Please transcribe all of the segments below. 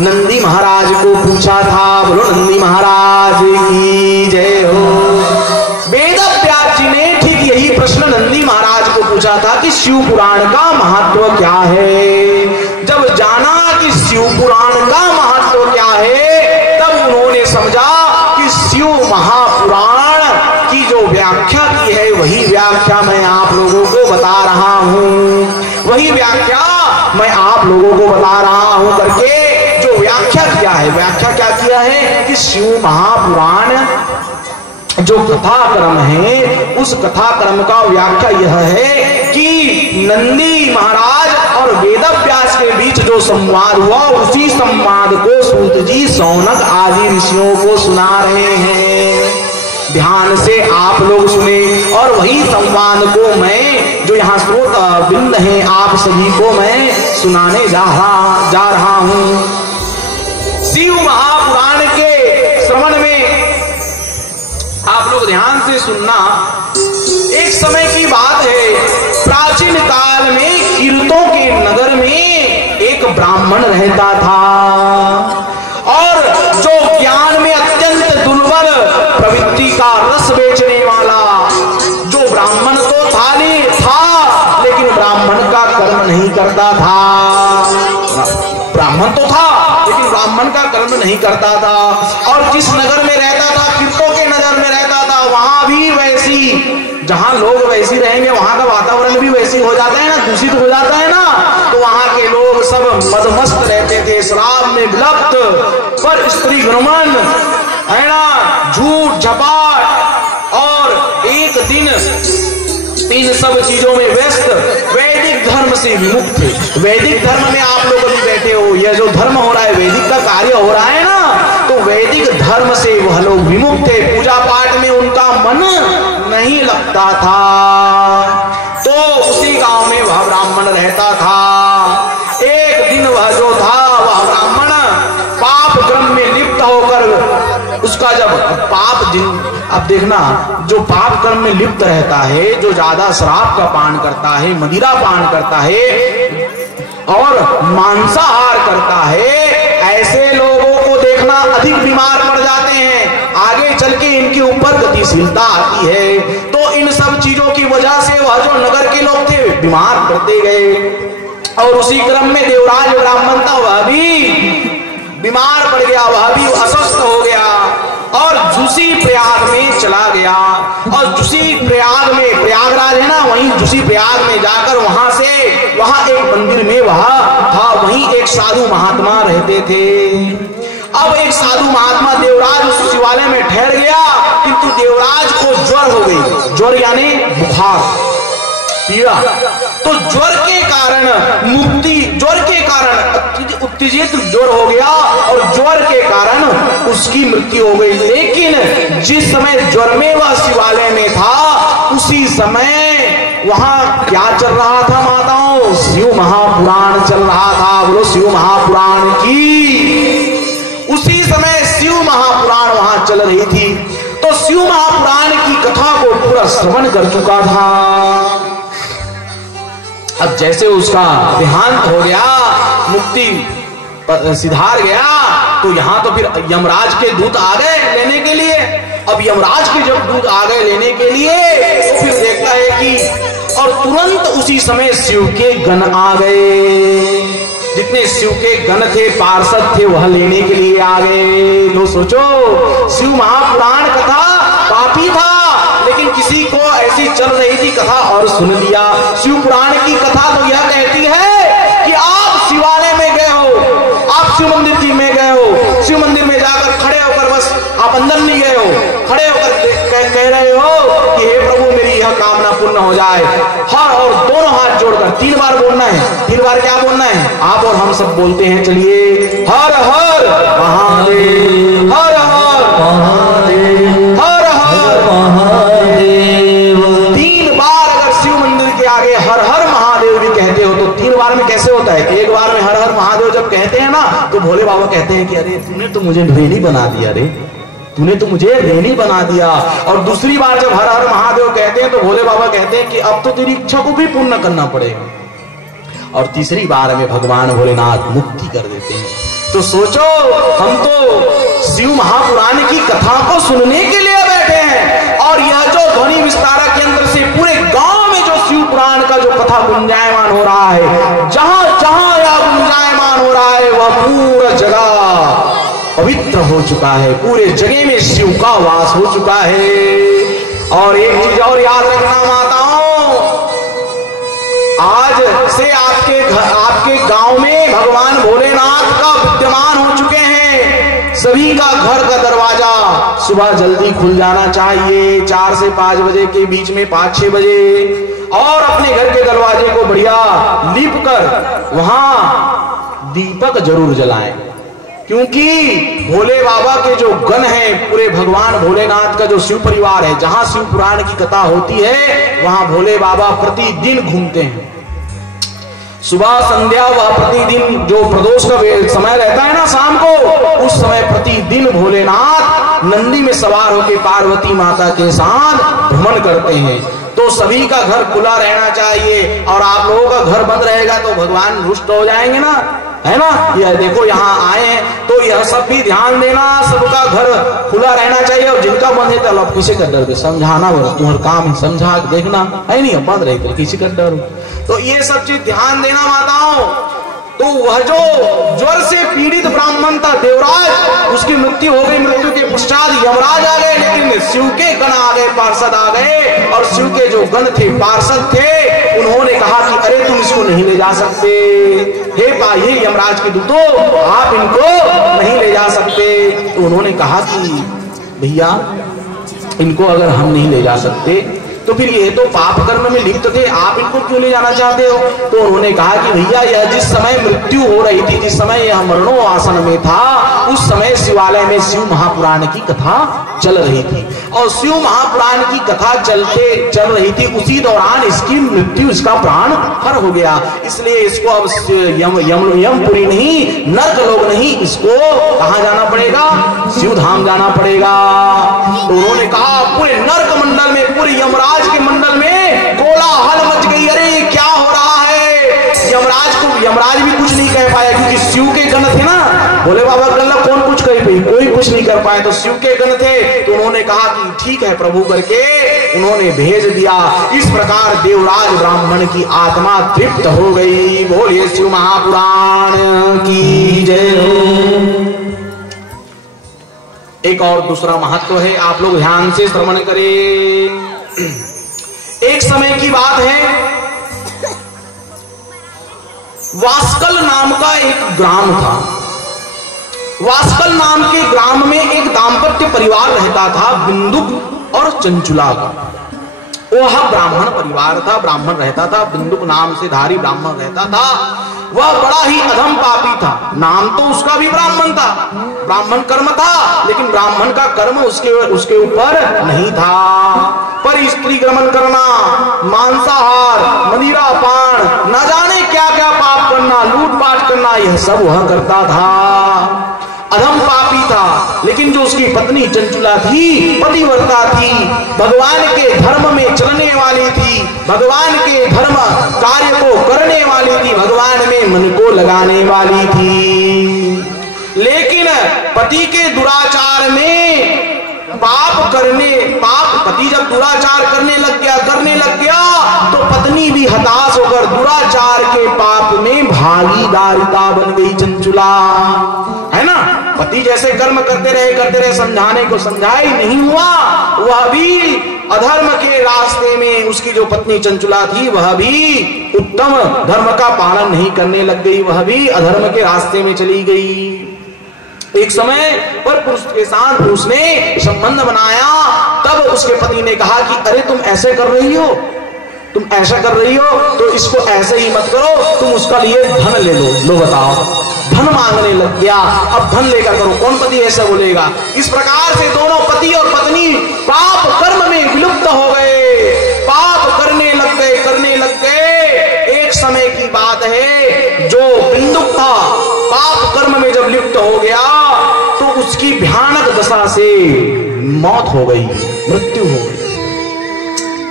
नंदी महाराज को पूछा था। बोलो नंदी महाराज की जय हो। वेद व्यास जी ने ठीक यही प्रश्न नंदी महाराज को पूछा था कि शिव पुराण का महत्व क्या है। जब जाना कि शिव पुराण का महत्व क्या है, तब उन्होंने समझा कि शिव महापुराण की जो व्याख्या की है वही व्याख्या मैं आप लोगों को बता रहा हूँ। वही व्याख्या मैं आप लोगों को बता रहा हूँ करके जो व्याख्या किया है। व्याख्या क्या किया है कि शिव महापुराण जो कथा क्रम है, उस कथा क्रम का व्याख्या यह है कि नंदी महाराज और वेद व्यास के बीच जो संवाद हुआ, उसी संवाद को सूत जी, सौनक आदि ऋषियों को सुना रहे हैं। ध्यान से आप लोग सुने। और वही संवाद को मैं जो यहाँ स्रोत बिंद है आप सभी को मैं सुनाने जा रहा हूँ। शिव महापुराण के श्रवण में आप लोग ध्यान से सुनना। एक समय की बात है, प्राचीन काल में कीर्तों के नगर में एक ब्राह्मण रहता था और जो ज्ञान में अत्यंत दुर्बल प्रवृत्ति का रस बेचने वाला जो ब्राह्मण तो था लेकिन ब्राह्मण का कर्म नहीं करता था। ब्राह्मण तो था लेकिन ब्राह्मण का कर्म नहीं करता था। और जिस नगर में रहता था, कीर्तों के नगर में रहता था, वहां भी वैसी, जहां लोग वैसी रहेंगे वहां का वातावरण भी वैसी हो जाता है ना, दूषित हो जाता है ना। तो वहां के लोग सब मदमस्त रहते थे, शराब में विलप्त, पर स्त्री भ्रमण है ना, झूठ झपाट, और एक दिन इन सब चीजों में व्यस्त, वैदिक धर्म से विमुक्त थे। वैदिक धर्म में आप लोग अभी बैठे हो, यह जो धर्म हो रहा है, वैदिक का कार्य हो रहा है ना, तो वैदिक धर्म से वह लोग विमुक्त थे। पूजा पाठ में उनका मन नहीं लगता था। तो उसी गांव में वह ब्राह्मण रहता था। एक दिन वह जो था, वह ब्राह्मण पाप क्रम में लिप्त होकर, उसका जब पाप दिन, अब देखना, जो पाप कर्म में लिप्त रहता है, जो ज्यादा शराब का पान करता है, मदिरा पान करता है और मांसाहार करता है, ऐसे लोगों को देखना अधिक बीमार पड़ जाते हैं। आगे चल के इनके ऊपर गतिशीलता आती है। तो इन सब चीजों की वजह से वह जो नगर के लोग थे बीमार पड़ते गए। और उसी क्रम में देवराज ब्राह्मण था, वह भी बीमार पड़ गया, वह भी अस्वस्थ हो गया और झूसी प्रयाग में चला गया। और झूसी प्रयाग में, प्रयागराज है ना, वहीं झूसी प्रयाग में जाकर वहां एक मंदिर में वहां था, वहीं एक साधु महात्मा रहते थे। अब एक साधु महात्मा देवराज उस शिवालय में ठहर गया, किंतु देवराज को ज्वर हो गई। ज्वर यानी बुखार, पीड़ा। तो ज्वर के कारण उत्तेजित ज्वर हो गया और ज्वर के कारण उसकी मृत्यु हो गई। लेकिन जिस समय ज्वर में वह शिवालय में था, उसी समय वहां क्या चल रहा था माताओं? शिव महापुराण चल रहा था। बोलो शिव महापुराण की। उसी समय शिव महापुराण वहां चल रही थी। तो शिव महापुराण की कथा को पूरा श्रवण कर चुका था। अब जैसे उसका देहांत हो गया, मुक्ति सिधार गया, तो यहां तो फिर यमराज के दूत आ गए लेने के लिए। अब यमराज के जब दूत आ गए लेने के लिए, तो फिर देखता है कि, और तुरंत उसी समय शिव के गण आ गए। जितने शिव के गण थे, पार्षद थे, वह लेने के लिए आ गए। लो सोचो, शिव महापुराण कथा पापी था, लेकिन किसी को ऐसी चल रही थी कथा और सुन लिया। शिव पुराण की कथा तो यह कहती है कि आप शिवालय में गए हो, आप शिव मंदिर जी में गए हो, शिव मंदिर में जाकर खड़े होकर, बस आप अंदर नहीं गए हो, खड़े होकर कह रहे हो कि हे प्रभु मेरी यह कामना पूर्ण हो जाए। हर और दोनों हाथ जोड़कर 3 बार बोलना है। 3 बार क्या बोलना है? आप और हम सब बोलते हैं, चलिए। हर हर महादेव, हर हर महादेव, हर हर महादेव। 3 बार अगर शिव मंदिर के आगे हर हर महादेव भी कहते हो, तो 3 बार में कैसे होता है? एक बार में हर हर महादेव जब कहते हैं ना, तो भोले बाबा कहते हैं कि अरे तूने तो मुझे रेनी बना दिया, रे तूने तो मुझे रेनी बना दिया। और दूसरी बार जब हर हर महादेव कहते हैं, तो भोले बाबा कहते हैं कि अब तो तेरी इच्छा को भी पूर्ण करना पड़ेगा। और तीसरी बार में भगवान भोलेनाथ मुक्ति कर देते हैं। तो सोचो, हम तो शिव महापुराण की कथा को सुनने के लिए बैठे हैं, और यह जो ध्वनि विस्तारक यंत्र से पूरे गांव में जो शिव पुराण का जो कथा गुंजायमान हो रहा है, जहां जहां यह गुंजायमान हो रहा है, वह पूरा जगह पवित्र हो चुका है, पूरे जगह में शिव का वास हो चुका है। और एक चीज और याद रखना माताओं, आज से आपके गांव में भगवान भोलेनाथ का विद्यमान हो चुके हैं। सभी का घर का दरवाजा सुबह जल्दी खुल जाना चाहिए, 4 से 5 बजे के बीच में, 5-6 बजे, और अपने घर के दरवाजे को बढ़िया लीप कर वहां दीपक जरूर जलाएं, क्योंकि भोले बाबा के जो गण हैं, पूरे भगवान भोलेनाथ का जो शिव परिवार है, जहां शिव पुराण की कथा होती है वहां भोले बाबा प्रतिदिन घूमते हैं। सुबह संध्या वह प्रतिदिन जो प्रदोष का समय रहता है ना, शाम को, उस समय प्रतिदिन भोलेनाथ नंदी में सवार होकर पार्वती माता के साथ भ्रमण करते हैं। तो सभी का घर खुला रहना चाहिए, और आप लोगों का घर बंद रहेगा तो भगवान रुष्ट हो जाएंगे ना, है ना। यह देखो यहाँ आए हैं तो यह सब भी ध्यान देना, सबका घर खुला रहना चाहिए, और जिनका बंद है तो अब किसी का डर समझाना, तुम्हारा काम है समझा देखना, है नहीं, बंद रहे तो किसी का डर। तो ये सब चीज ध्यान देना माताओं। तो वह जो ज्वर से पीड़ित ब्राह्मण था देवराज, उसकी मृत्यु हो गई। मृत्यु के पश्चात यमराज आ गए, लेकिन शिव के गण आ गए, पार्षद आ गए, और शिव के जो गण थे, पार्षद थे, उन्होंने कहा कि अरे तुम इसको नहीं ले जा सकते, हे भाई यमराज के दूतों, आप इनको नहीं ले जा सकते। तो उन्होंने कहा कि भैया इनको अगर हम नहीं ले जा सकते तो फिर ये तो पाप कर्म में लिप्त थे, आप इनको क्यों ले जाना चाहते हो। तो उन्होंने कहा कि भैया यह जिस समय मृत्यु हो रही थी, जिस समय यह मरणोआसन में था, उस समय शिवालय में शिव महापुराण की कथा चल रही थी, और शिव महापुराण की कथा चल रही थी, उसी दौरान इसकी मृत्यु, इसका प्राण हर हो गया। इसलिए इसको अब यमपुरी नहीं, नर्क लोग नहीं, इसको कहाँ जाना पड़ेगा, शिव धाम जाना पड़ेगा। तो उन्होंने कहा पूरे नर्क मंडल में, पूरे यमराज के मंडल में कोलाहल मच गई, अरे क्या हो रहा है। यमराज भी कुछ नहीं कह पाया, क्योंकि शिव के गण थे ना, भोले बाबा गण कौन कुछ कर पाए, कोई कुछ नहीं कर पाए, तो शिव के गण थे। तो उन्होंने कहा कि ठीक है प्रभु करके उन्होंने भेज दिया। इस प्रकार देवराज ब्राह्मण की आत्मा तृप्त हो गई। बोलिए शिव महापुराण की जय। एक और दूसरा महत्व है, आप लोग ध्यान से श्रवण करें। एक समय की बात है, वास्कल नाम का एक ग्राम था। वास्कल नाम के ग्राम में एक दाम्पत्य परिवार रहता था, बिंदुक और चंचुला का। वह ब्राह्मण परिवार था, ब्राह्मण रहता था, बिंदुक नाम से धारी ब्राह्मण रहता था। वह बड़ा ही अधम पापी था। नाम तो उसका भी ब्राह्मण था, ब्राह्मण कर्म था, लेकिन ब्राह्मण का कर्म उसके ऊपर नहीं था। पर स्त्री गमन करना, मांसाहार, मदिरा पान, न जाने क्या क्या पाप करना, लूटपाट करना, यह सब वह करता था। अधम पापी था। लेकिन जो उसकी पत्नी चंचुला थी, पतिव्रता थी, भगवान के धर्म में चलने वाली थी, भगवान के धर्म कार्य को करने वाली थी, भगवान में मन को लगाने वाली थी। लेकिन पति के दुराचार में पति जब दुराचार करने लग गया तो पत्नी भी हताश होकर दुराचार के पाप में भागीदारिता बन गई चंचुला, है ना। पति जैसे कर्म करते रहे, समझाने को समझाई नहीं हुआ, वह भी अधर्म के रास्ते में, उसकी जो पत्नी चंचुला थी वह भी उत्तम धर्म का पालन नहीं करने लग गई, वह भी अधर्म के रास्ते में चली गई। एक समय पर पुरुष के साथ उसने संबंध बनाया, तब उसके पति ने कहा कि अरे तुम ऐसे कर रही हो, तुम ऐसा कर रही हो, तो इसको ऐसे ही मत करो, तुम उसका लिए धन ले लो बताओ। धन मांगने लग गया, अब धन लेकर करो। कौन पति ऐसा बोलेगा। इस प्रकार से दोनों पति और पत्नी पाप कर्म में विलुप्त हो गए, पाप करने लग गए। एक समय की बात है, जो बिंदुक था पाप कर्म में जब लिप्त हो गया तो उसकी भयानक दशा से मौत हो गई, मृत्यु हो गई।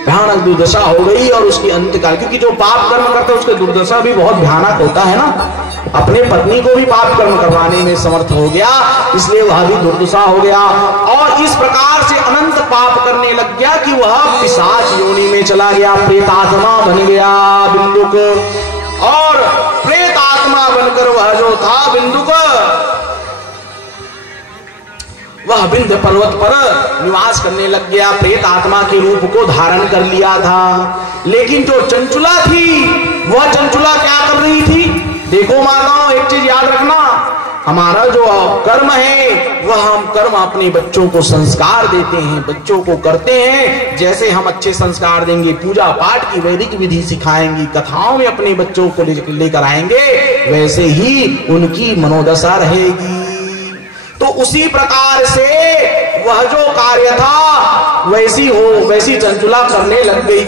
भयानक दुर्दशा हो गई और उसकी अंतकाल, क्योंकि जो पाप कर्म करता है उसकी दुर्दशा भी बहुत भयानक होता है ना। अपने पत्नी को भी पाप कर्म करवाने में समर्थ हो गया, इसलिए वह भी दुर्दशा हो गया और इस प्रकार से अनंत पाप करने लग गया कि वह पिशाच योनि में चला गया, प्रेतात्मा बन गया बिंदुक। और प्रेतात्मा बनकर वह जो था बिंदुक, वह विंध्य पर्वत पर निवास करने लग गया, प्रेत आत्मा के रूप को धारण कर लिया था। लेकिन जो चंचुला थी, वह चंचुला क्या कर रही थी? देखो माताओं, एक चीज याद रखना, हमारा जो कर्म है वह हम कर्म अपने बच्चों को संस्कार देते हैं, बच्चों को करते हैं। जैसे हम अच्छे संस्कार देंगे, पूजा पाठ की वैदिक विधि सिखाएंगे, कथाओं में अपने बच्चों को लेकर आएंगे, वैसे ही उनकी मनोदशा रहेगी। तो उसी प्रकार से वह जो कार्य था वैसी चंचुला करने लग गई।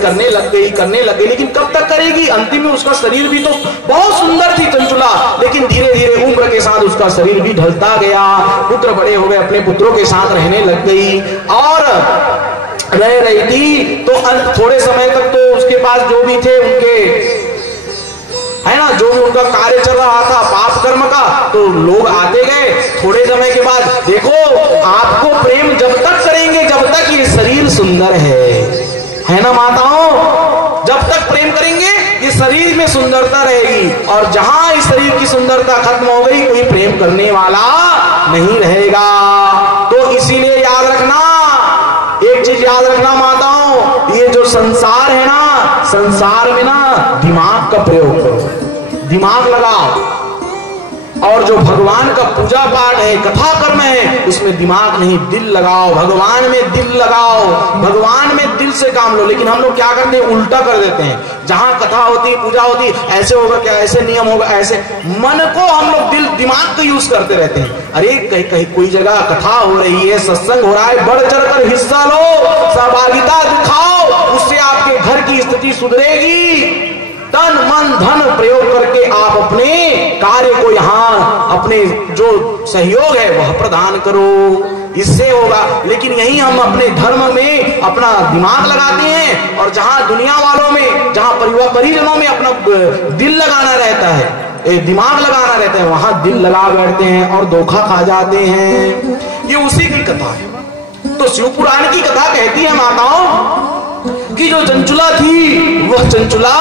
लेकिन कब तक करेगी? अंतिम में उसका शरीर भी तो बहुत सुंदर थी चंचुला, लेकिन धीरे धीरे उम्र के साथ उसका शरीर भी ढलता गया। पुत्र बड़े हो गए, अपने पुत्रों के साथ रहने लग गई और रह रही थी। तो थोड़े समय तक तो उसके पास जो भी थे उनके, है ना, जो भी उनका कार्य चल रहा था पाप कर्म का, तो लोग आते गए। थोड़े समय के बाद देखो, आपको प्रेम जब तक करेंगे जब तक ये शरीर सुंदर है ना माताओं, जब तक प्रेम करेंगे ये शरीर में सुंदरता रहेगी, और जहां इस शरीर की सुंदरता खत्म हो गई, कोई प्रेम करने वाला नहीं रहेगा। तो इसीलिए याद रखना, एक चीज याद रखना माताओं, ये जो संसार है ना, संसार में ना दिमाग का प्रयोग करो, दिमाग लगाओ। और जो भगवान का पूजा पाठ है, कथा कर्म है, उसमें दिमाग नहीं दिल लगाओ, भगवान में दिल लगाओ, भगवान में दिल से काम लो। लेकिन हम लोग क्या करते हैं? उल्टा कर देते हैं। जहां कथा होती, पूजा होती, ऐसे होगा क्या, ऐसे नियम होगा, ऐसे मन को हम लोग दिमाग का यूज करते रहते हैं। अरे कहीं कोई जगह कथा हो रही है, सत्संग हो रहा है, बढ़ चढ़कर हिस्सा लो, सहभागिता दिखाओ, उससे आपके घर की स्थिति सुधरेगी। तन मन धन प्रयोग करके आप अपने कार्य को यहाँ अपने जो सहयोग है वह प्रदान करो, इससे होगा। लेकिन यही हम अपने धर्म में अपना दिमाग लगाते हैं, और जहां दुनिया वालों में, जहां परिवार परिजनों में अपना दिल लगाना रहता है, दिमाग लगाना रहता है, वहां दिल लगा बैठते हैं और धोखा खा जाते हैं। ये उसी की कथा है। तो शिव पुराण की कथा कहती है माताओं कि जो चंचुला थी, वह चंचुला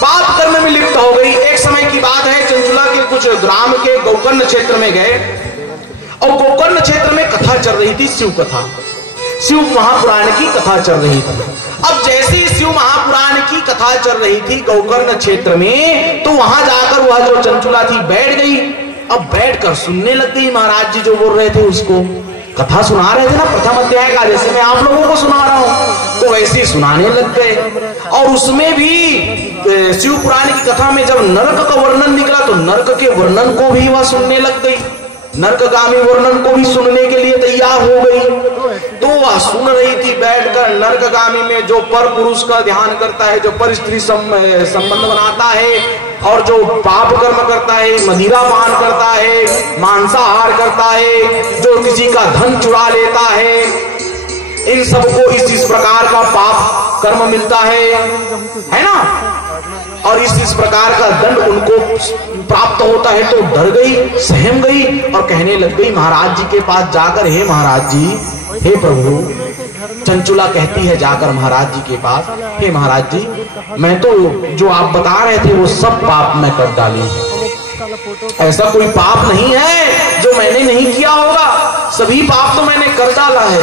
पाप कर्म में लिप्त हो गई। एक समय की बात है, चंचुला के कुछ ग्राम के गोकर्ण क्षेत्र में गए, और गोकर्ण क्षेत्र में कथा चल रही थी, शिव कथा, शिव महापुराण की कथा चल रही थी। अब जैसे शिव महापुराण की कथा चल रही थी गोकर्ण क्षेत्र में, तो वहां जाकर वह जो चंचुला थी बैठ गई। अब बैठकर सुनने लग गई, महाराज जी जो बोल रहे थे उसको, कथा सुना रहे थे ना प्रथम अध्याय का, जैसे मैं आप लोगों को सुना रहा हूं, तो वैसे ही सुनाने लग गए। और उसमें भी शिव पुराण की कथा में जब नरक का वर्णन निकला, तो नरक के वर्णन को भी वह सुनने लग गई, नरकगामी वर्णन को भी सुनने के लिए तैयार हो गई। तो वह सुन रही थी बैठकर। नरकगामी में जो पर पुरुष का ध्यान करता है, जो पर स्त्री संबंध बनाता है, और जो पाप कर्म करता है, मदिरा पान करता है, मांसाहार करता है, जो किसी का धन चुरा लेता है, इन सबको इस प्रकार का पाप कर्म मिलता है ना, और इस प्रकार का दंड उनको प्राप्त होता है। तो डर गई, सहम गई और कहने लग गई महाराज जी के पास जाकर, हे महाराज जी, हे प्रभु। चंचुला कहती है जाकर महाराज जी के पास, हे महाराज जी, मैं तो जो आप बता रहे थे वो सब पाप मैं कर डाली, ऐसा कोई पाप नहीं है जो मैंने नहीं किया होगा, सभी पाप तो मैंने कर डाला है।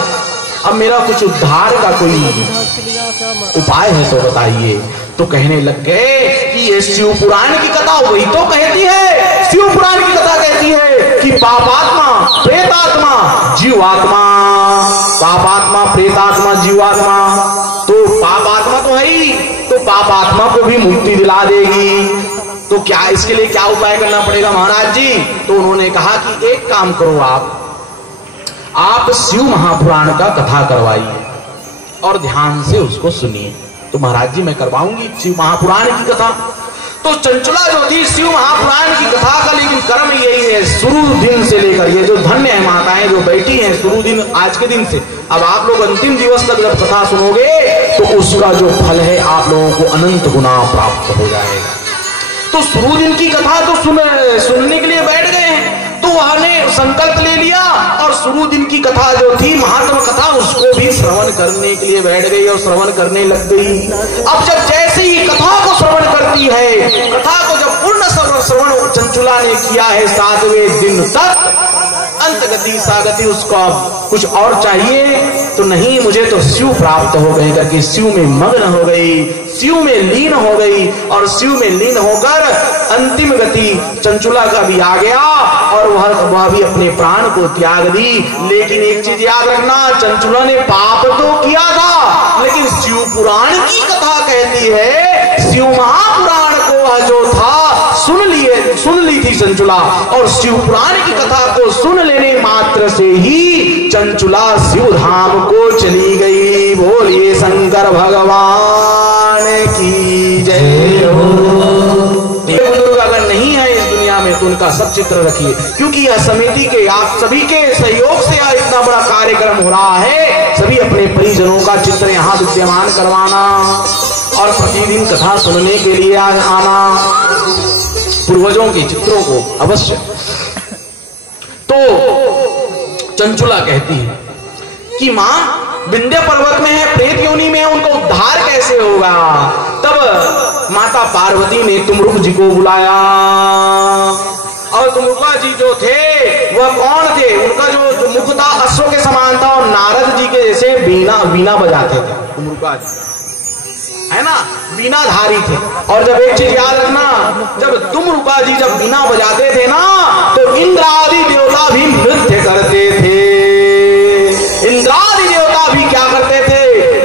अब मेरा कुछ उद्धार का कोई उपाय है तो बताइए। तो कहने लग गए कि ये शिव पुराण की कथा वही तो कहती है, शिव पुराण की कथा कहती है कि पापात्मा, प्रेतात्मा, जीवात्मा, पापात्मा, प्रेतात्मा, जीवात्मा, तो पापात्मा तो है ही, तो पापात्मा को भी मुक्ति दिला देगी। तो क्या इसके लिए क्या उपाय करना पड़ेगा महाराज जी? तो उन्होंने कहा कि एक काम करो, आप शिव महापुराण का कथा करवाइए और ध्यान से उसको सुनिए। तो महाराज जी मैं करवाऊंगी शिव महापुराण की कथा। तो चंचुला जो थी शिव महापुराण की कथा का लेकिन कर्म यही है, शुरू दिन से लेकर ये जो धन्य है माताएं जो बैठी हैं शुरू दिन आज के दिन से, अब आप लोग अंतिम दिवस तक जब कथा सुनोगे तो उसका जो फल है आप लोगों को अनंत गुना प्राप्त हो जाएगा। तो शुरू दिन की कथा तो सुनने के लिए बैठ गए हैं, तो वहां संकल्प ले लिया और शुरू दिन की कथा जो थी महात्म कथा उसको भी श्रवण करने के लिए बैठ गई और श्रवण करने लग गई। अब जब जैसे ही कथा को श्रवण करती है, कथा को जब पूर्ण श्रवण चंचुला ने किया है 7वें दिन तक, अंत गति सागति उसको कुछ और चाहिए तो नहीं, मुझे तो शिव प्राप्त हो गए करके शिव में मग्न हो गई, शिव में लीन हो गई और शिव में लीन होकर अंतिम गति चंचुला का भी आ गया और वह भी अपने प्राण को त्याग दी। लेकिन एक चीज याद रखना, चंचुला ने पाप तो किया था लेकिन शिव पुराण की कथा कहती है, शिव महापुराण को जो था सुन ली थी चंचुला और शिव पुराण की कथा को सुन लेने मात्र से ही चंचुला शिव धाम को चली गई। बोलिए शंकर भगवान की जय हो। बुजुर्ग अगर नहीं है इस दुनिया में तो उनका सब चित्र रखिए, क्योंकि यह समिति के आप सभी के सहयोग से इतना बड़ा कार्यक्रम हो रहा है। सभी अपने परिजनों का चित्र यहाँ विद्यमान करवाना और प्रतिदिन कथा सुनने के लिए आना, पूर्वजों के चित्रों को अवश्य। तो चंचुला कहती है कि मां विंध्य पर्वत में है, प्रेत योनि में है, उनको उद्धार कैसे होगा। तब माता पार्वती ने तुमरुक जी को बुलाया और तुमरुका जी जो थे वह कौन थे, उनका जो मुख था अश्व के समान था और नारद जी के जैसे बीना बजाते थे तुमरुका जी, है ना, बीनाधारी थे। और जब एक चीज याद रखना, जब तुमरुका जी जब बीना बजाते थे ना तो इंद्र आदि देवता भी नृत्य करते थे, इंद्रादि देवता भी क्या करते थे,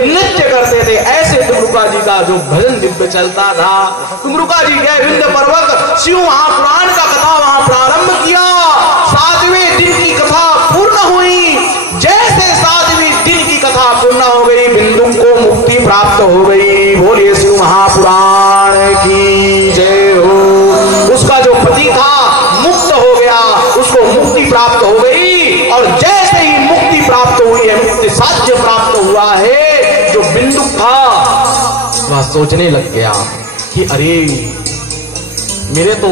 नृत्य करते थे। ऐसे तुमरुका जी का जो भजन दिव्य चलता था। तुमरुका जी गए विंध्य पर्वत, शिव महापुराण का कथा वहां प्रारंभ किया। 7वें दिन की कथा पूर्ण हुई। जैसे 7वें दिन की कथा पूर्ण हो गई, बिंदु को मुक्ति प्राप्त हो गई। बोलिए शिव महापुराण की जय हो। उसका जो पति था मुक्त हो गया, उसको मुक्ति प्राप्त हो गई और जैसे ही मुक्ति प्राप्त हुई है, मुक्ति साध्य प्राप्त हुआ है, जो बिंदु था वह सोचने लग गया कि अरे मेरे तो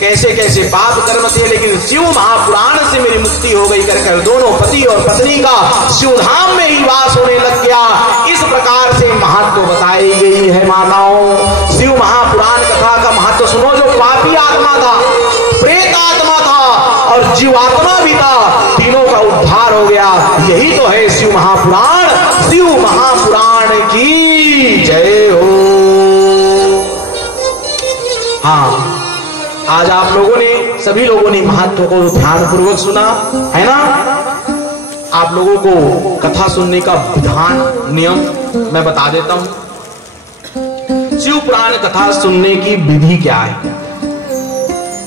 कैसे कैसे पाप कर्म थे, लेकिन शिव महापुराण से मेरी मुक्ति हो गई कर दोनों पति और पत्नी का शिवधाम में ही वास होने लग गया। इस प्रकार से महत्व बताई गई है माताओं। शिव महापुराण कथा का महत्व सुनो। जो पापी आत्मा था, प्रेत आत्मा था और जीवात्मा भी था, तीनों का उद्धार हो गया। यही तो है शिव महापुराण। शिव महापुराण की जय हो। हाँ, आज आप लोगों ने, सभी लोगों ने महत्व को ध्यान पूर्वक सुना है ना। आप लोगों को कथा सुनने का विधान नियम मैं बता देता हूं। शिव पुराण कथा सुनने की विधि क्या है।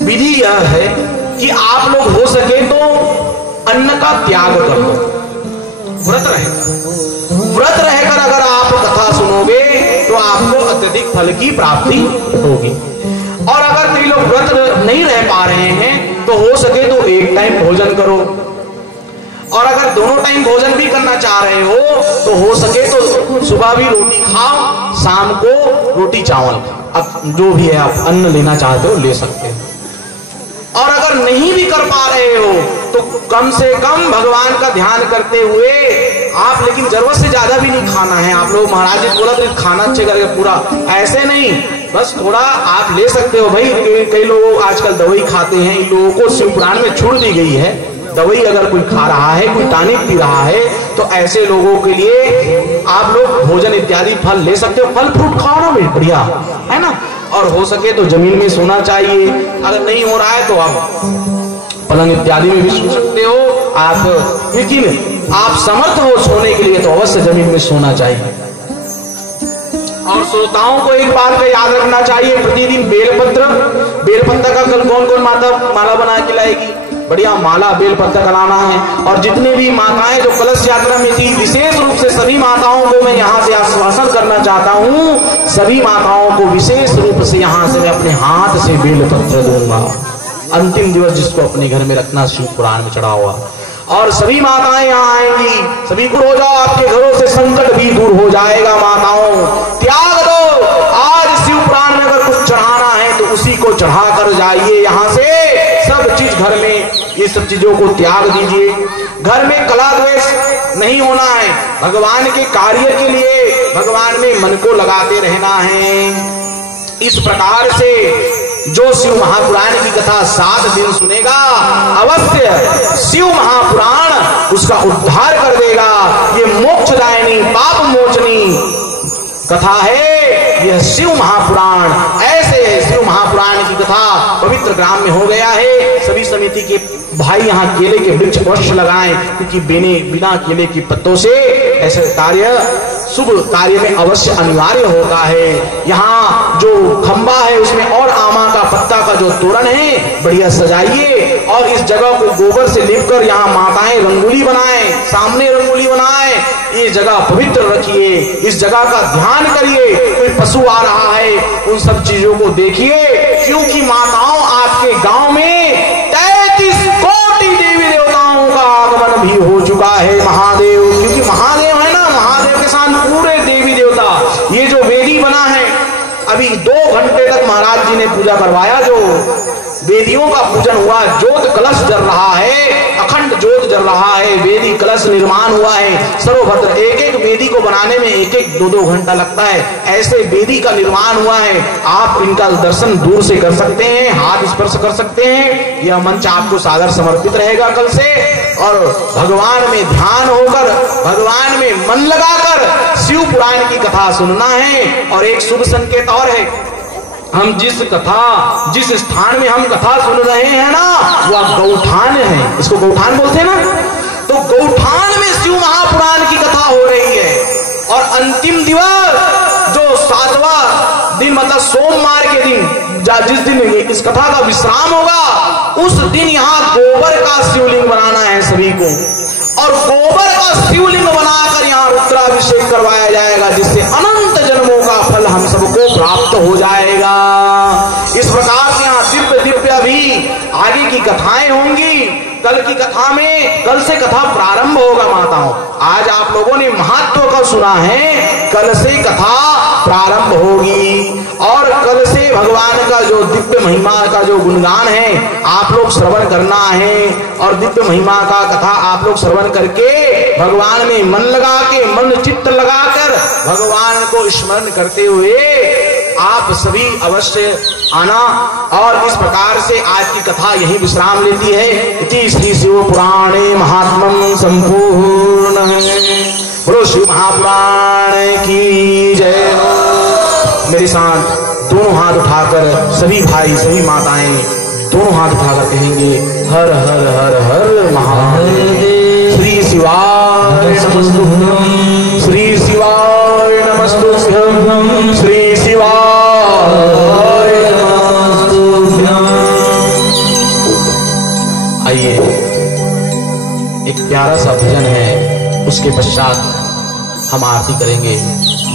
विधि यह है कि आप लोग हो सके तो अन्न का त्याग कर दो, व्रत रहकर अगर आप कथा सुनोगे तो आपको अत्यधिक फल की प्राप्ति होगी। और अगर कई लोग व्रत नहीं रह पा रहे हैं तो हो सके तो एक टाइम भोजन करो, और अगर दोनों टाइम भोजन भी करना चाह रहे हो तो हो सके तो सुबह भी रोटी खाओ, शाम को रोटी चावल। अब जो भी है आप अन्न लेना चाहते हो ले सकते हो। और अगर नहीं भी कर पा रहे हो तो कम से कम भगवान का ध्यान करते हुए आप, लेकिन जरूरत से ज्यादा भी नहीं खाना है। आप लोग महाराज जी बोला तो खाना अच्छे करके पूरा ऐसे नहीं, बस थोड़ा आप ले सकते हो भाई। कई लोग आजकल दवाई खाते हैं, इन लोगों को शिव पुराण में छूट दी गई है। दवाई अगर कोई खा रहा है, कोई टॉनिक पी रहा है, तो ऐसे लोगों के लिए आप लोग भोजन इत्यादि फल ले सकते हो। फल फ्रूट खाओ ना, बढ़िया है ना। और हो सके तो जमीन में सोना चाहिए। अगर नहीं हो रहा है तो आप पलंग इत्यादि में भी सो सकते हो आप, लेकिन आप समर्थ हो सोने के लिए तो अवश्य जमीन में सोना चाहिए। और श्रोताओं को एक बात का याद रखना चाहिए, प्रतिदिन बेलपत्र का कल कौन कौन माता माला बना के लाएगी। बढ़िया माला बेलपत्र कराना है। और जितनी भी माताएं जो कलश यात्रा में थी, विशेष रूप से सभी माताओं को मैं यहाँ से आश्वासन करना चाहता हूँ, सभी माताओं को विशेष रूप से यहाँ से मैं अपने हाथ से बेलपत्र दूंगा। अंतिम दिवस जिसको अपने घर में रखना, शिव पुराण में चढ़ा हुआ। और सभी माताएं यहाँ आएंगी, सभी को हो जाओ, आपके घरों से संकट भी दूर हो जाएगा। माताओं त्याग दो, आज शिव पुराण में अगर कुछ चढ़ाना है तो उसी को चढ़ा कर जाइए। यहाँ से सब चीज घर में, ये सब चीजों को त्याग दीजिए। घर में कला द्वेष नहीं होना है, भगवान के कार्य के लिए भगवान में मन को लगाते रहना है। इस प्रकार से जो शिव महापुराण की कथा 7 दिन सुनेगा, अवश्य शिव महापुराण उसका उद्धार कर देगा। ये मोक्षदायिनी पाप मोचनी कथा है यह शिव महापुराण। ऐसे शिव महापुराण की कथा पवित्र ग्राम में हो गया है। सभी समिति के भाई यहाँ केले के वृक्ष अवश्य लगाएं, क्योंकि बिना केले की पत्तों से ऐसे कार्य, शुभ कार्य में अवश्य अनिवार्य होता है। यहाँ जो खंबा है उसमें और आमा का पत्ता का जो तोरण है बढ़िया सजाइए, और इस जगह को गोबर से लेपकर यहाँ माताएं रंगोली बनाएं, सामने रंगोली बनाएं। ये जगह पवित्र रखिए, इस जगह का ध्यान करिए। कोई पशु आ रहा है, उन सब चीजों को देखिए, क्योंकि माताओं आपके गांव में 33 कोटि देवी देवताओं का आगमन भी हो चुका है। महादेव, क्योंकि महादेव है ना, महादेव के साथ पूरे देवी देवता। ये जो वेदी बना है, अभी 2 घंटे तक महाराज जी ने पूजा करवाया, जो वेदियों का पूजन हुआ, ज्योत कलश जल रहा है, अखंड ज्योत जल रहा है, वेदी कलश निर्माण हुआ है। सर्वभद्र एक एक वेदी को बनाने में 1-1, 2-2 घंटा लगता है, ऐसे वेदी का निर्माण हुआ है। आप इनका दर्शन दूर से कर सकते हैं, हाथ स्पर्श कर सकते हैं। यह मंच आपको सादर समर्पित रहेगा कल से। और भगवान में ध्यान होकर, भगवान में मन लगाकर शिव पुराण की कथा सुनना है। और एक शुभ संकेत और है, हम जिस स्थान में हम कथा सुन रहे हैं ना, वह गौठान है। इसको गौठान बोलते हैं ना, तो गौठान में शिव महापुराण की कथा हो रही है। और अंतिम दिवस जो 7वां दिन, मतलब सोमवार के दिन, जिस दिन इस कथा का विश्राम होगा, उस दिन यहाँ गोबर का शिवलिंग बनाना है सभी को। और गोबर का शिवलिंग बनाकर यहाँ रुद्राभिषेक करवाया जाएगा, जिससे अनंत जन्मों का फल हम सबको प्राप्त हो जाएगा। इस प्रकार से यहाँ दिव्य दिव्य भी आगे की कथाएं होंगी। कल की कथा में, कल से कथा प्रारंभ होगा माताओं। आज आप लोगों ने महत्व का सुना है, कल से कथा प्रारंभ होगी। और कल से भगवान का जो दिव्य महिमा का जो गुणगान है आप लोग श्रवण करना है। और दिव्य महिमा का कथा आप लोग श्रवण करके भगवान में मन लगा के, मन चित्त लगाकर भगवान को स्मरण करते हुए आप सभी अवश्य आना। और इस प्रकार से आज की कथा यही विश्राम लेती है। इति श्री शिव पुराणे महात्मम संपूर्ण। बोलो शिव महापुराण की जय। मेरे साथ दोनों हाथ उठाकर सभी भाई, सभी माताएं दोनों हाथ उठाकर कहेंगे, हर हर हर हर महादेव। श्री शिवाय नमस्तुभ्यं, श्री शिवाय नमस्तुभ्यं, श्री शिवाय नमस्तुभ्यं। आइए, एक प्यारा सा भजन है, उसके पश्चात हम आरती करेंगे।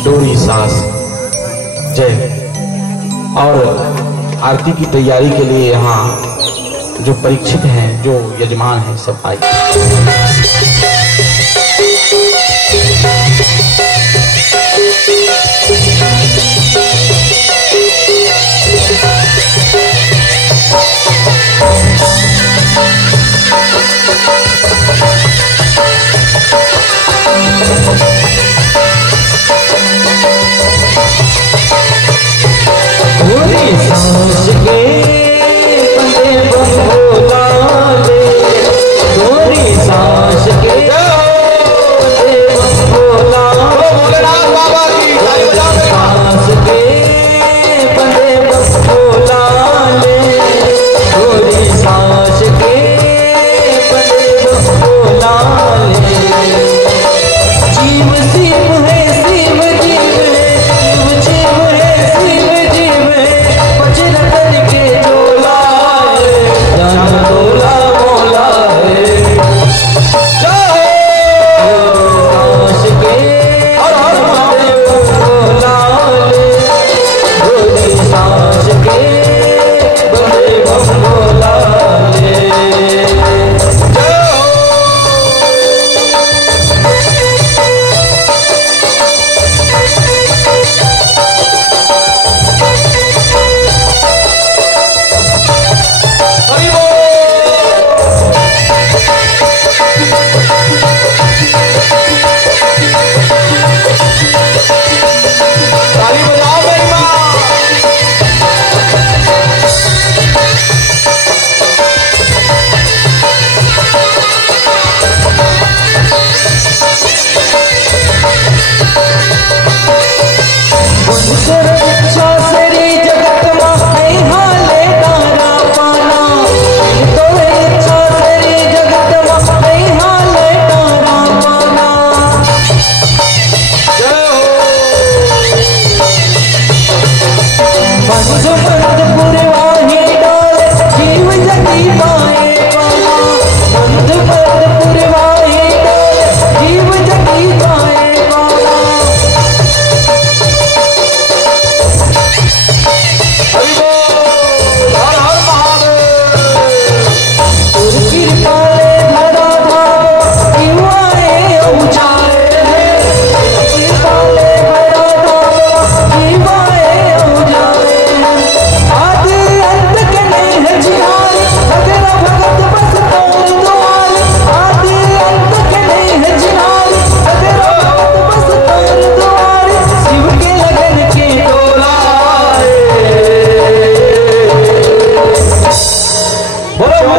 डोरी सास जय। और आरती की तैयारी के लिए यहाँ जो परीक्षित हैं, जो यजमान हैं, सब आए। सांस के बंदे बंधो डाले, थोड़ी सांस के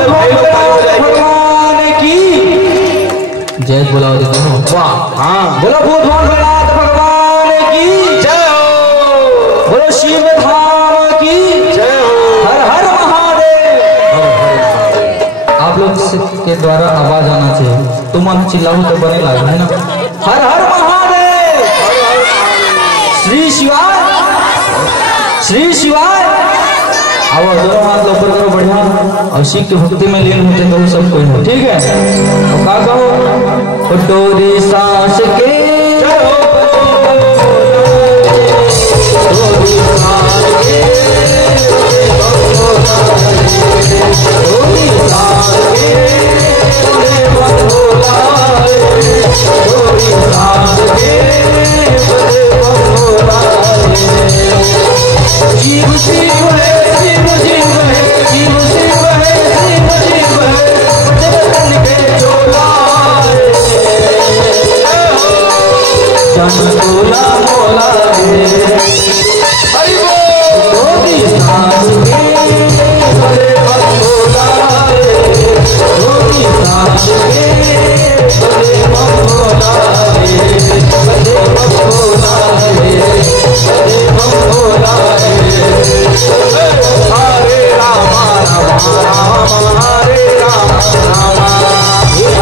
भगवान की जय। बुलाओ देते हो। वाह हाँ, बोलो भूत भोलेनाथ भगवान की जय हो। बोलो शिव धाम की जय हो। हर हर महादेव। आप लोग के द्वारा आवाज आना चाहिए। तुम हम चिल्लाओ तो बने लगा है ना। हर हर महादेव। श्री शिवाय, श्री शिवाय। आओ दोनों हाथ ऊपर करो बढ़िया। और शिव की भक्ति में लीन होते तो सब कोई हो। ठीक है, तो क्या कहो, डोरी सांस के जीव शिव है, शिव शिव है, जीव शिव है, शिव शिव है, जगतन के चोला जन बोला बोला रे। हरि बोल। सांस के बड़े बंदोला रे, सांस के बड़े बंदोला रे, बड़े बंदोला रे, बड़े बंदोला रे। हरे राम राम राम हरे राम राम,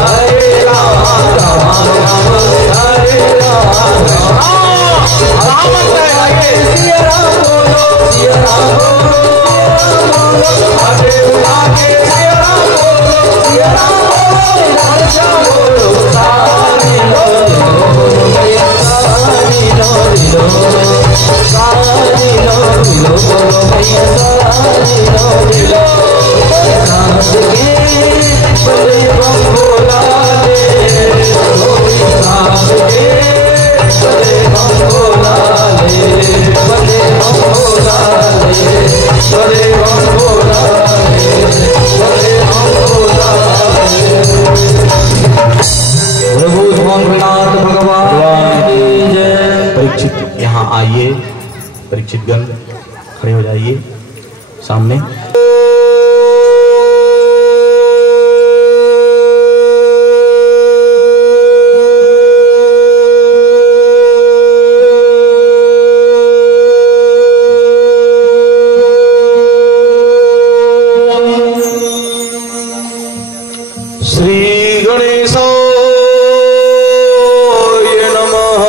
हरे राम राम राम हरे राम राम। सिया राम बोलो, सिया राम बोलो, हरे बुला के सिया राम बोलो, सिया राम बोलो, राजा बोलो, सारी लो भैया, सारी लो सारी लो बोलो भैया, सारी लो सांस के बड़े बम बोला रे, सांस के बड़े बम बोला रे, बड़े बम बोला रे, बड़े बम बोला रे, बड़े बम बोला रे। प्रभु भोलेनाथ भगवान की जय। परीक्षित यहाँ आइए, परीक्षित गण खड़े हो जाइए सामने। श्री गणेशाय नमः।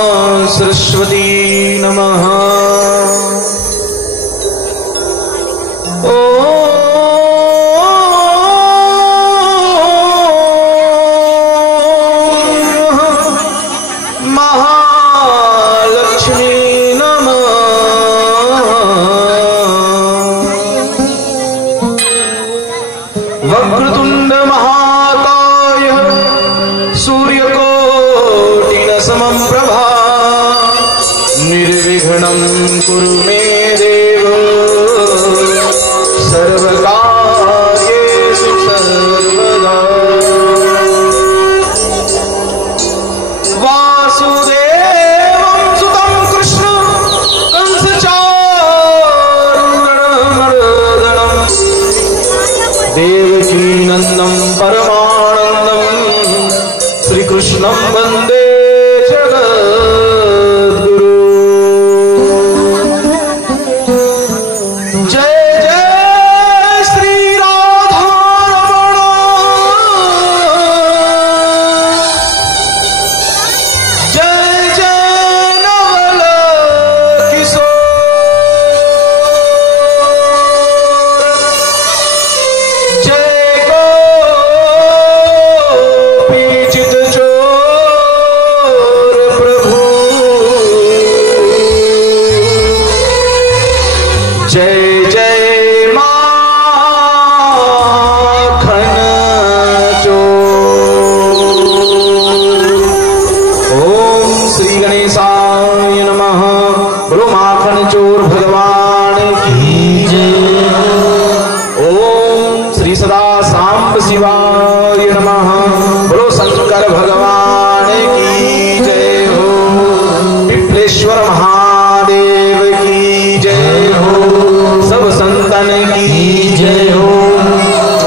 महासरस्वती नमः। महालक्ष्मी नमः। वक्रतुंड महाकाय सूर्यकोटिन समप्रभा निर्विघ्नं कुरु मे देव सर्वकार्येषु सर्वदा। वासुदेवं सुतं कृष्ण कंसचारूरणमर्दनं देवकी नंदन परमानंदं श्रीकृष्णं वंदे जगद्गुरु। जय जय श्री राधारमण, जय जय नवल किशोर, जय गोपी चित चोर, भगवान की जय हो। पिपलेश्वर महादेव की जय हो। सब संतन की जय हो।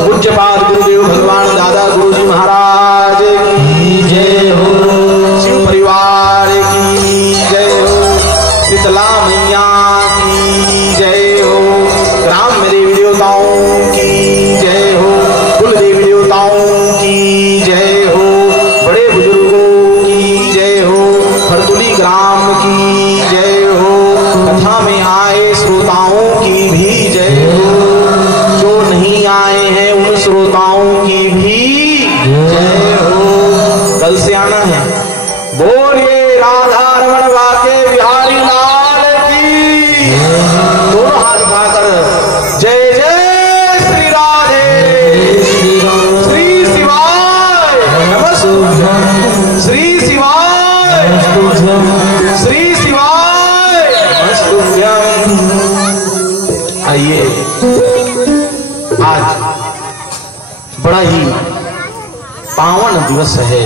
पूज्यपाद गुरुदेव भगवान दादा गुरुजी महाराज की जय हो। शिव परिवार की जय हो। शीतला मैया की जय हो। ग्राम में देवी देवताओं की जय हो। कुल देवी देवताओं की जय हो। बड़े बुजुर्गों की जय हो। खरतुली ग्राम की जय हो। कथा में आए श्रोताओं की भी जय हो। जो नहीं आए हैं उन श्रोताओं की भी जय हो। कल से आना है। बोलिए राधा रमण वाके बिहारी लाल की। दोनों हाथ उठाकर जय जय श्री राधे। श्री शिवाय नमस्तुभ्यं। श्री शिवाय नमस्तुभ्यं। श्री शिवाय नमस्तुभ्यं। आइए, आज बड़ा ही पावन दिवस है,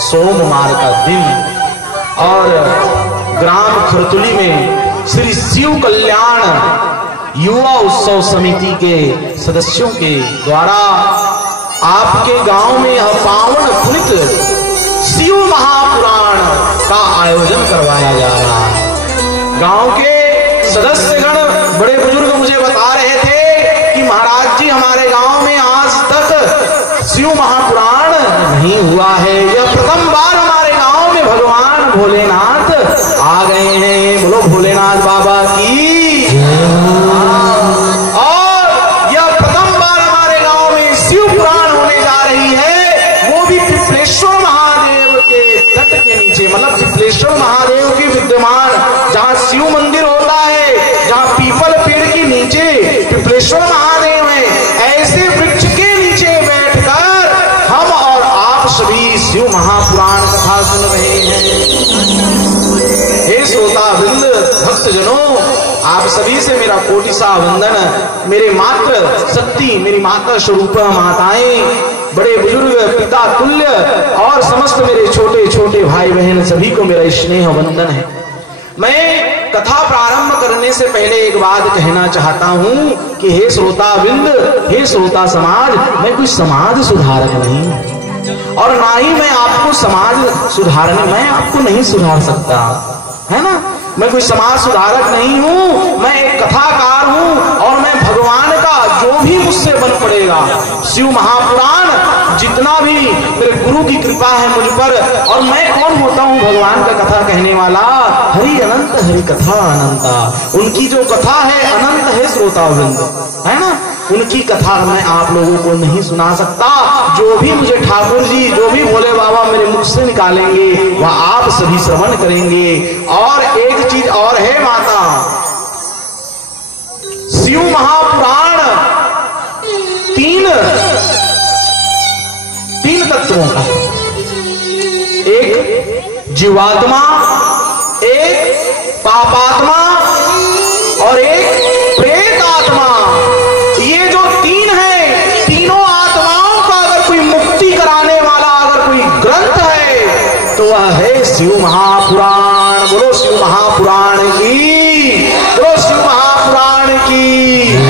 सोमवार का दिन, और ग्राम खरतुली में श्री शिव कल्याण युवा उत्सव समिति के सदस्यों के द्वारा आपके गांव में यह पावन पुनित शिव महापुराण का आयोजन करवाया जा रहा है। गांव के सदस्यगण बड़े बुजुर्ग मुझे बता रहे थे कि महाराज जी हमारे गांव में आज तक शिव महापुराण नहीं हुआ है। यह प्रथम बार हमारे गांव में भगवान भोलेनाथ आ गए हैं। बोलो भोलेनाथ बाबा की। और यह प्रथम बार हमारे गांव में शिव पुराण होने जा रही है, वो भी पिपलेश्वर महादेव के तट के नीचे, मतलब पिपलेश्वर महादेव की विद्यमान जहाँ शिव मंदिर होता है, जहाँ पीपल पेड़ के नीचे पिपलेश्वर महादेव है, ऐसे वृक्ष के नीचे बैठकर हम और आप सभी शिव महापुराण कथा सुन रहे हैं। हे श्रोता वृंद, भक्तजनों, आप सभी से मेरा कोटि सा वंदन। मेरे मात्र शक्ति, मेरी माता स्वरूप माताएं, बड़े बुजुर्ग, पिता तुल्य और समस्त मेरे छोटे छोटे भाई बहन, सभी को मेरा स्नेह वंदन है। मैं कथा प्रारंभ करने से पहले एक बात कहना चाहता हूं कि हे श्रोता वृंद, हे श्रोता समाज, मैं कोई समाज सुधारक नहीं, और ना ही मैं आपको समाज सुधारने, मैं आपको नहीं सुधार सकता, है ना। मैं कोई समाज सुधारक नहीं हूं, मैं एक कथाकार हूं, और मैं भगवान का जो भी मुझसे बन पड़ेगा, शिव महापुराण जितना भी मेरे गुरु की कृपा है मुझ पर, और मैं कौन होता हूं भगवान का कथा कहने वाला। हरि अनंत हरि कथा अनंता, उनकी जो कथा है अनंत है श्रोता वृंद, है ना। उनकी कथा मैं आप लोगों को नहीं सुना सकता। जो भी मुझे ठाकुर जी, जो भी भोले बाबा मेरे मुख से निकालेंगे वह आप सभी श्रवण करेंगे। और एक चीज और है माता, शिव महापुराण तीन तत्वों का, एक जीवात्मा, एक पापात्मा और एक प्रेत आत्मा। ये जो तीन है, तीनों आत्माओं का अगर कोई मुक्ति कराने वाला अगर कोई ग्रंथ है तो वह है शिव महापुराण। बोलो शिव महापुराण की, बोलो शिव महापुराण की।